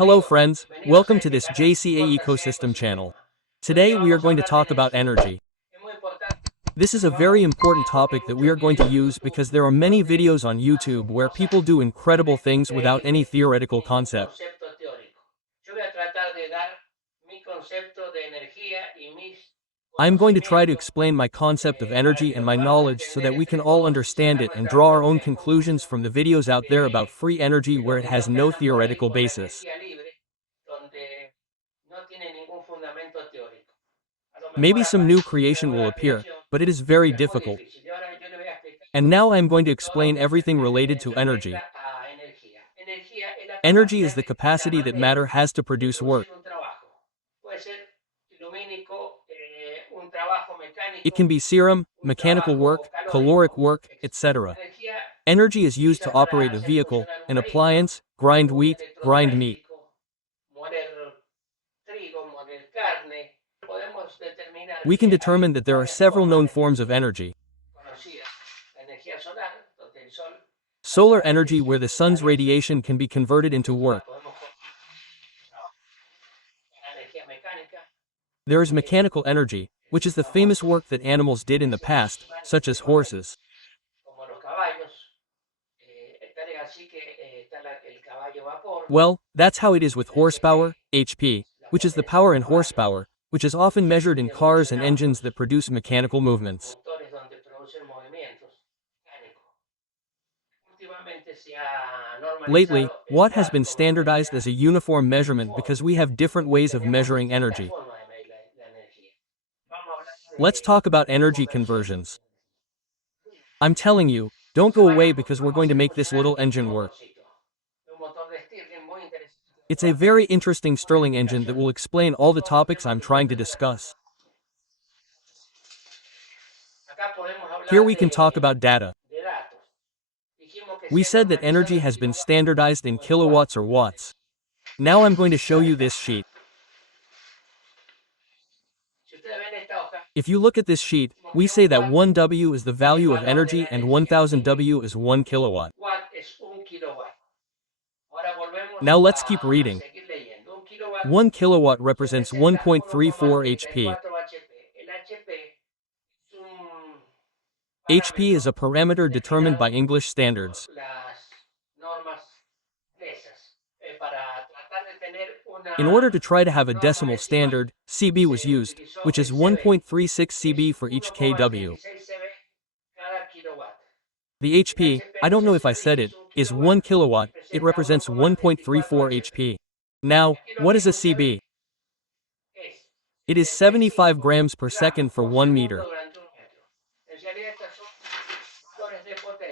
Hello friends, welcome to this JCA ecosystem channel. Today we are going to talk about energy. This is a very important topic that we are going to use because there are many videos on YouTube where people do incredible things without any theoretical concept. I am going to try to explain my concept of energy and my knowledge so that we can all understand it and draw our own conclusions from the videos out there about free energy where it has no theoretical basis. Maybe some new creation will appear, but it is very difficult. And now I am going to explain everything related to energy. Energy is the capacity that matter has to produce work. It can be serum, mechanical work, caloric work, etc. Energy is used to operate a vehicle, an appliance, grind wheat, grind meat. We can determine that there are several known forms of energy. Solar energy, where the sun's radiation can be converted into work. There is mechanical energy, which is the famous work that animals did in the past, such as horses. Well, that's how it is with horsepower, HP, which is the power in horsepower, which is often measured in cars and engines that produce mechanical movements. Lately, watt has been standardized as a uniform measurement because we have different ways of measuring energy. Let's talk about energy conversions. I'm telling you, don't go away because we're going to make this little engine work. It's a very interesting Stirling engine that will explain all the topics I'm trying to discuss. Here we can talk about data. We said that energy has been standardized in kilowatts or watts. Now I'm going to show you this sheet. If you look at this sheet, we say that 1 W is the value of energy and 1000 W is 1 kilowatt. Now let's keep reading. 1 kilowatt represents 1.34 HP. HP is a parameter determined by English standards. In order to try to have a decimal standard, CB was used, which is 1.36 CB for each kW. The HP, I don't know if I said it, is 1 kilowatt, it represents 1.34 HP. Now, what is a CB? It is 75 grams per second for 1 meter.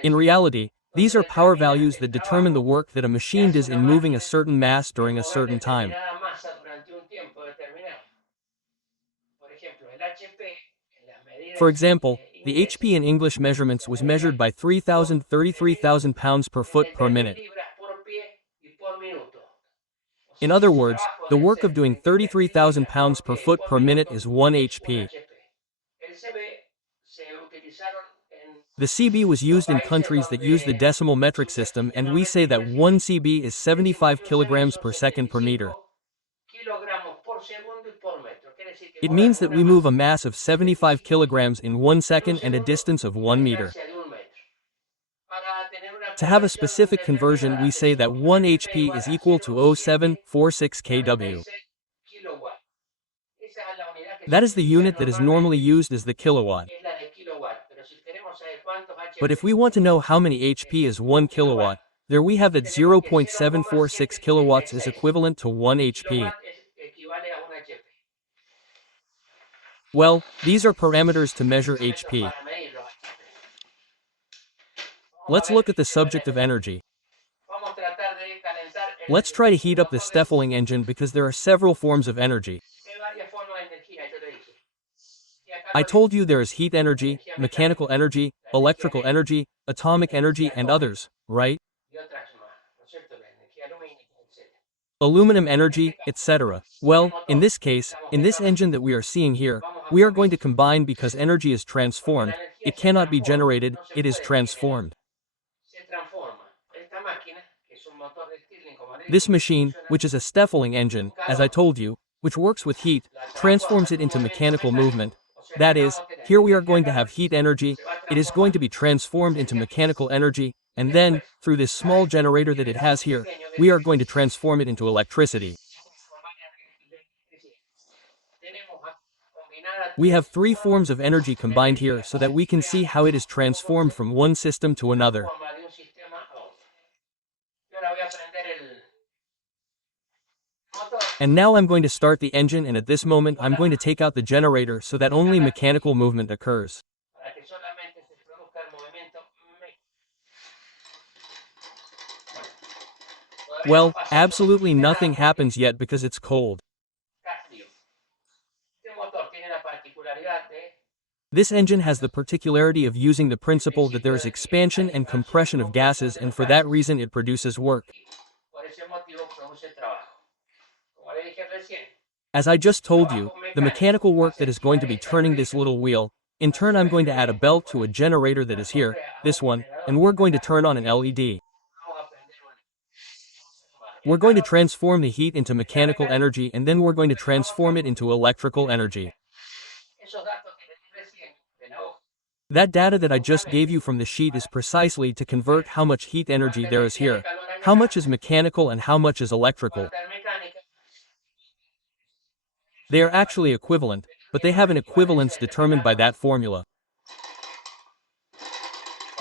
In reality, these are power values that determine the work that a machine does in moving a certain mass during a certain time. For example, the HP in English measurements was measured by 33,000 pounds per foot per minute. In other words, the work of doing 33,000 pounds per foot per minute is 1 HP. The CB was used in countries that use the decimal metric system, and we say that 1 CB is 75 kilograms per second per meter. It means that we move a mass of 75 kilograms in 1 second and a distance of 1 meter. To have a specific conversion, we say that 1 HP is equal to 0746 kW. That is the unit that is normally used as the kilowatt. But if we want to know how many HP is 1 kilowatt, there we have that 0.746 kilowatts is equivalent to 1 HP. Well, these are parameters to measure HP. Let's look at the subject of energy. Let's try to heat up the Stirling engine because there are several forms of energy. I told you there is heat energy, mechanical energy, electrical energy, atomic energy, and others, right? Aluminum energy, etc. Well, in this case, in this engine that we are seeing here, we are going to combine because energy is transformed. It cannot be generated, it is transformed. This machine, which is a Steffeling engine, as I told you, which works with heat, transforms it into mechanical movement. That is, here we are going to have heat energy, it is going to be transformed into mechanical energy, and then, through this small generator that it has here, we are going to transform it into electricity. We have three forms of energy combined here so that we can see how it is transformed from one system to another. And now I'm going to start the engine, and at this moment I'm going to take out the generator so that only mechanical movement occurs. Well, absolutely nothing happens yet because it's cold. This engine has the particularity of using the principle that there is expansion and compression of gases, and for that reason it produces work. As I just told you, the mechanical work that is going to be turning this little wheel, in turn I'm going to add a belt to a generator that is here, this one, and we're going to turn on an LED. We're going to transform the heat into mechanical energy, and then we're going to transform it into electrical energy. That data that I just gave you from the sheet is precisely to convert how much heat energy there is here. How much is mechanical and how much is electrical. They are actually equivalent, but they have an equivalence determined by that formula.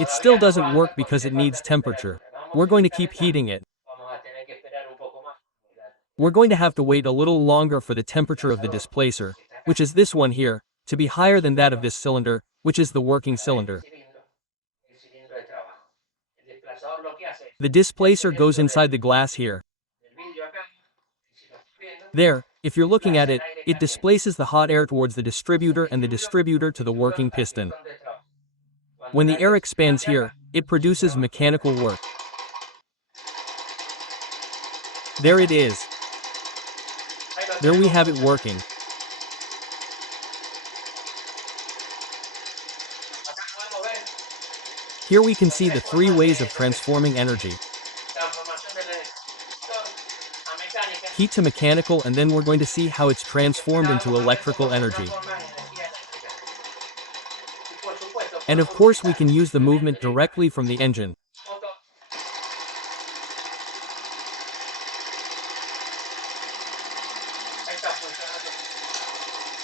It still doesn't work because it needs temperature. We're going to keep heating it. We're going to have to wait a little longer for the temperature of the displacer, which is this one here, to be higher than that of this cylinder, which is the working cylinder. The displacer goes inside the glass here. There, if you're looking at it, it displaces the hot air towards the distributor and the distributor to the working piston. When the air expands here, it produces mechanical work. There it is. There we have it working. Here we can see the three ways of transforming energy. Heat to mechanical, and then we're going to see how it's transformed into electrical energy. And of course we can use the movement directly from the engine.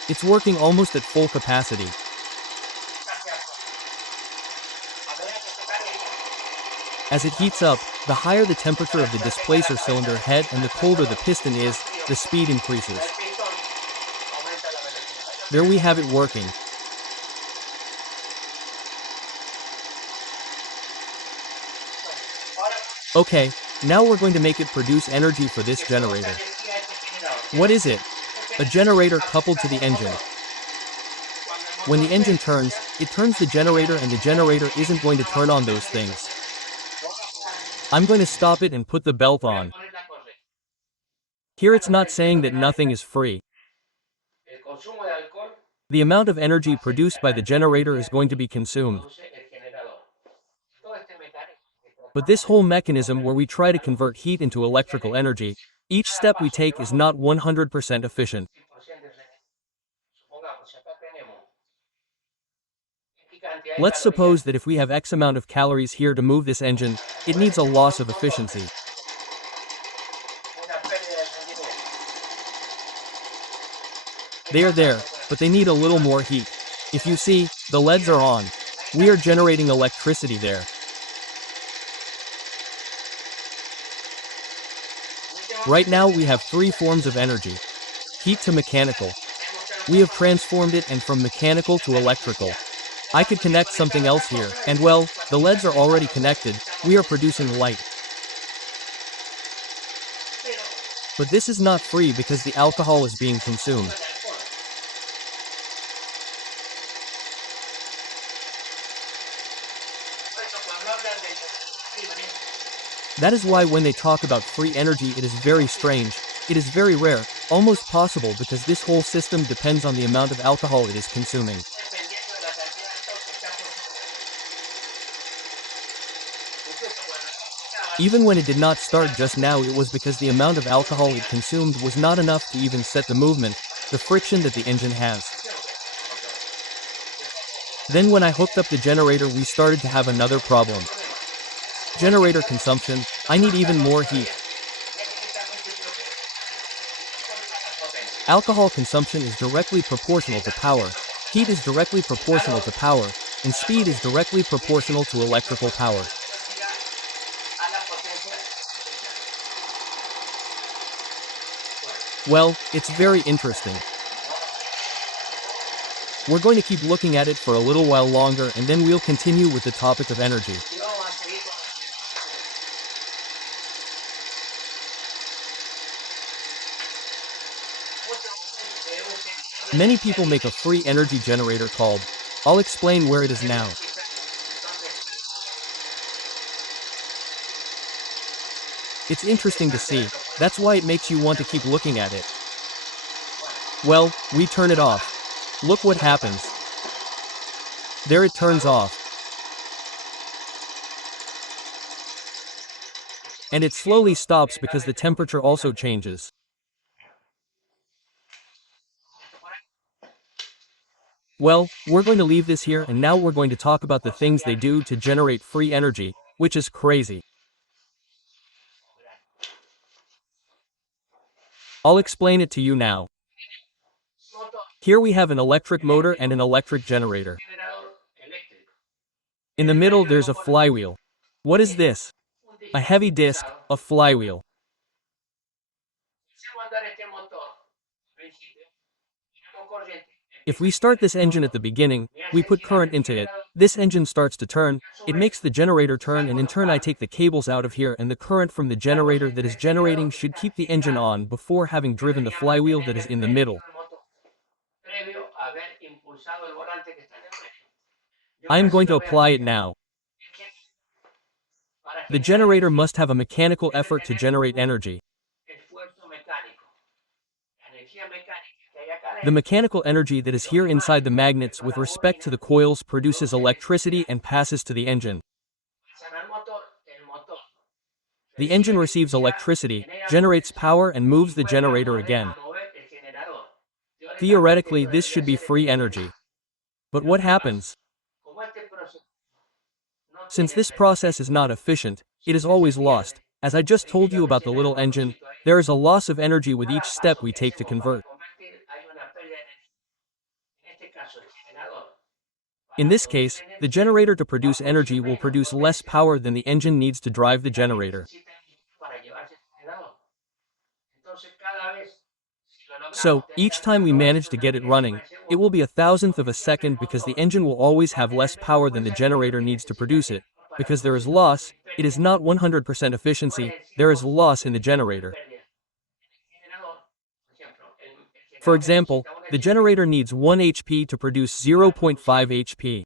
It's working almost at full capacity. As it heats up, the higher the temperature of the displacer cylinder head and the colder the piston is, the speed increases. There we have it working. Okay, now we're going to make it produce energy for this generator. What is it? A generator coupled to the engine. When the engine turns, it turns the generator, and the generator isn't going to turn on those things. I'm going to stop it and put the belt on. Here it's not saying that nothing is free. The amount of energy produced by the generator is going to be consumed. But this whole mechanism where we try to convert heat into electrical energy, each step we take is not 100% efficient. Let's suppose that if we have X amount of calories here to move this engine, it needs a loss of efficiency. They are there, but they need a little more heat. If you see, the LEDs are on. We are generating electricity there. Right now we have three forms of energy. Heat to mechanical. We have transformed it, and from mechanical to electrical. I could connect something else here, and well, the LEDs are already connected, we are producing light. But this is not free because the alcohol is being consumed. That is why when they talk about free energy, it is very strange. It is very rare, almost possible, because this whole system depends on the amount of alcohol it is consuming. Even when it did not start just now, it was because the amount of alcohol it consumed was not enough to even set the movement, the friction that the engine has. Then when I hooked up the generator, we started to have another problem. Generator consumption, I need even more heat. Alcohol consumption is directly proportional to power, heat is directly proportional to power, and speed is directly proportional to electrical power. Well, it's very interesting. We're going to keep looking at it for a little while longer, and then we'll continue with the topic of energy. Many people make a free energy generator called. I'll explain where it is now. It's interesting to see, that's why it makes you want to keep looking at it. Well, we turn it off. Look what happens. There it turns off. And it slowly stops because the temperature also changes. Well, we're going to leave this here, and now we're going to talk about the things they do to generate free energy, which is crazy. I'll explain it to you now. Here we have an electric motor and an electric generator. In the middle there's a flywheel. What is this? A heavy disc, a flywheel. If we start this engine at the beginning, we put current into it, this engine starts to turn, it makes the generator turn, and in turn I take the cables out of here, and the current from the generator that is generating should keep the engine on before having driven the flywheel that is in the middle. I am going to apply it now. The generator must have a mechanical effort to generate energy. The mechanical energy that is here inside the magnets with respect to the coils produces electricity and passes to the engine. The engine receives electricity, generates power, and moves the generator again. Theoretically, this should be free energy. But what happens? Since this process is not efficient, it is always lost. As I just told you about the little engine, there is a loss of energy with each step we take to convert. In this case, the generator to produce energy will produce less power than the engine needs to drive the generator. So, each time we manage to get it running, it will be 1,000th of a second because the engine will always have less power than the generator needs to produce it. Because there is loss, it is not 100% efficiency, there is loss in the generator. For example, the generator needs 1 HP to produce 0.5 HP.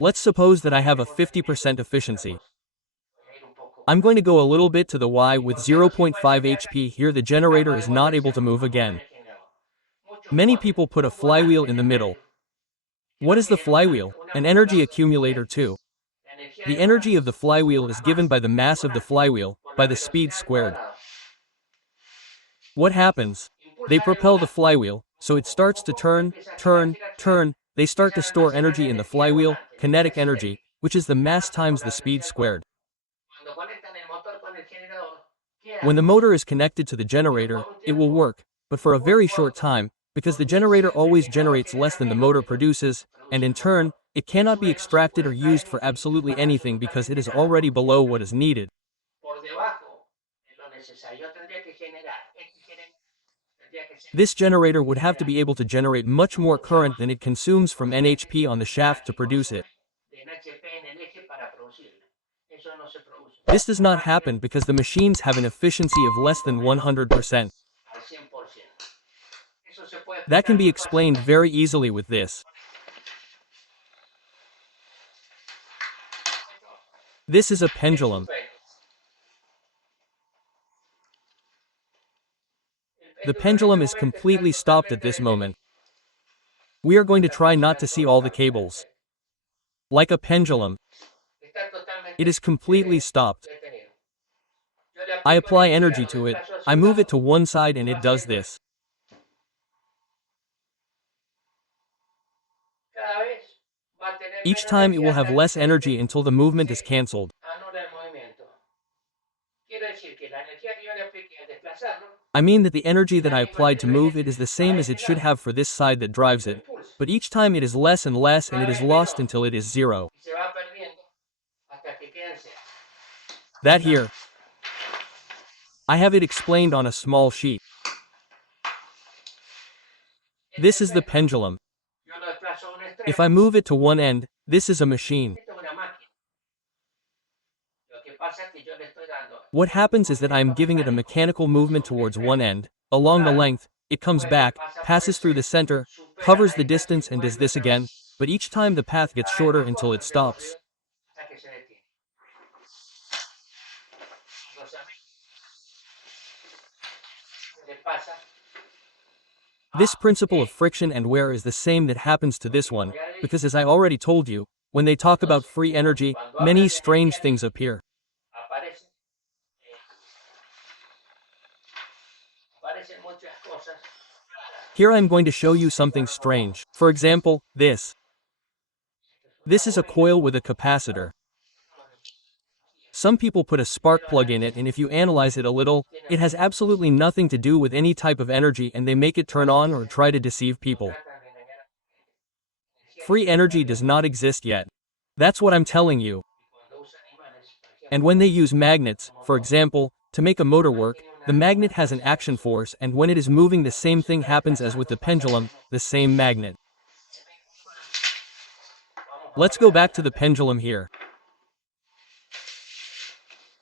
Let's suppose that I have a 50% efficiency. I'm going to go a little bit to the Y with 0.5 HP. Here the generator is not able to move again. Many people put a flywheel in the middle. What is the flywheel? An energy accumulator too. The energy of the flywheel is given by the mass of the flywheel, by the speed squared. What happens? They propel the flywheel, so it starts to turn, turn, turn. They start to store energy in the flywheel, kinetic energy, which is the mass times the speed squared. When the motor is connected to the generator, it will work, but for a very short time, because the generator always generates less than the motor produces, and in turn, it cannot be extracted or used for absolutely anything because it is already below what is needed. This generator would have to be able to generate much more current than it consumes from NHP on the shaft to produce it. This does not happen because the machines have an efficiency of less than 100%. That can be explained very easily with this. This is a pendulum. The pendulum is completely stopped at this moment. We are going to try not to see all the cables. Like a pendulum, it is completely stopped. I apply energy to it, I move it to one side and it does this. Each time it will have less energy until the movement is cancelled. I mean that the energy that I applied to move it is the same as it should have for this side that drives it, but each time it is less and less and it is lost until it is zero. That here. I have it explained on a small sheet. This is the pendulum. If I move it to one end, this is a machine. What happens is that I am giving it a mechanical movement towards one end, along the length, it comes back, passes through the center, covers the distance and does this again, but each time the path gets shorter until it stops. This principle of friction and wear is the same that happens to this one, because as I already told you, when they talk about free energy, many strange things appear. Here I am going to show you something strange. For example, this. This is a coil with a capacitor. Some people put a spark plug in it and if you analyze it a little, it has absolutely nothing to do with any type of energy and they make it turn on or try to deceive people. Free energy does not exist yet. That's what I'm telling you. And when they use magnets, for example, to make a motor work, the magnet has an action force and when it is moving the same thing happens as with the pendulum, the same magnet. Let's go back to the pendulum here.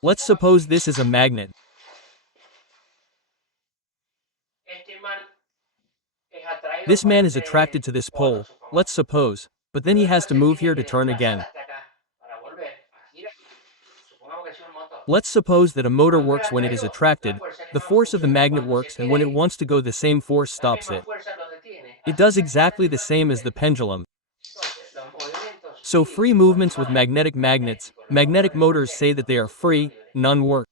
Let's suppose this is a magnet. This man is attracted to this pole, let's suppose, but then he has to move here to turn again. Let's suppose that a motor works when it is attracted, the force of the magnet works and when it wants to go the same force stops it. It does exactly the same as the pendulum. So free movements with magnetic magnets, magnetic motors say that they are free, none work.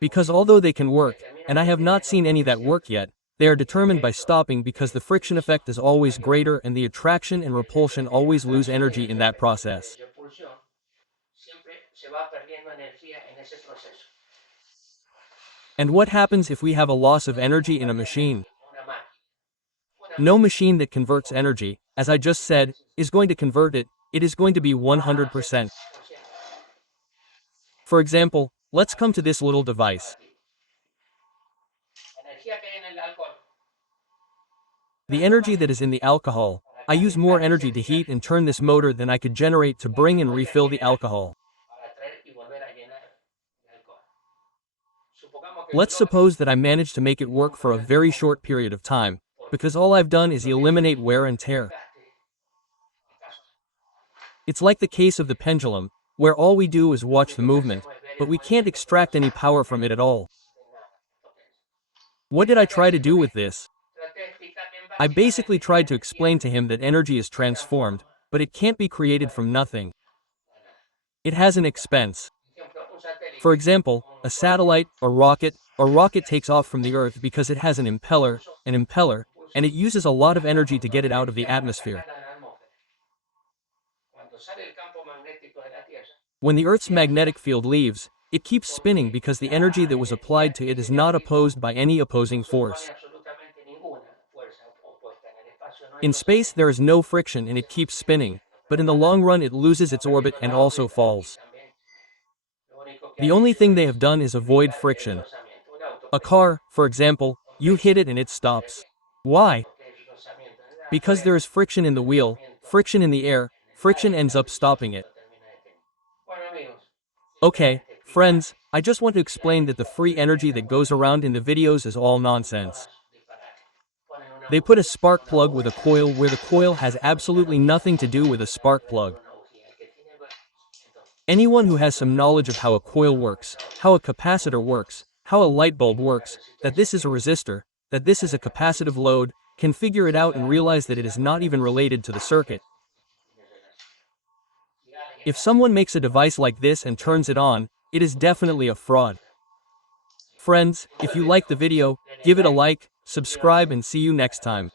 Because although they can work, and I have not seen any that work yet, they are determined by stopping because the friction effect is always greater and the attraction and repulsion always lose energy in that process. And what happens if we have a loss of energy in a machine? No machine that converts energy, as I just said, is going to convert it, it is going to be 100%. For example, let's come to this little device. The energy that is in the alcohol, I use more energy to heat and turn this motor than I could generate to bring and refill the alcohol. Let's suppose that I managed to make it work for a very short period of time, because all I've done is eliminate wear and tear. It's like the case of the pendulum, where all we do is watch the movement, but we can't extract any power from it at all. What did I try to do with this? I basically tried to explain to him that energy is transformed, but it can't be created from nothing. It has an expense. For example, a satellite, or rocket takes off from the Earth because it has an impeller, and it uses a lot of energy to get it out of the atmosphere. When the Earth's magnetic field leaves, it keeps spinning because the energy that was applied to it is not opposed by any opposing force. In space there is no friction and it keeps spinning, but in the long run it loses its orbit and also falls. The only thing they have done is avoid friction. A car, for example, you hit it and it stops. Why? Because there is friction in the wheel, friction in the air, friction ends up stopping it. Okay, friends, I just want to explain that the free energy that goes around in the videos is all nonsense. They put a spark plug with a coil where the coil has absolutely nothing to do with a spark plug. Anyone who has some knowledge of how a coil works, how a capacitor works, how a light bulb works, that this is a resistor, that this is a capacitive load, can figure it out and realize that it is not even related to the circuit. If someone makes a device like this and turns it on, it is definitely a fraud. Friends, if you like the video, give it a like, subscribe and see you next time.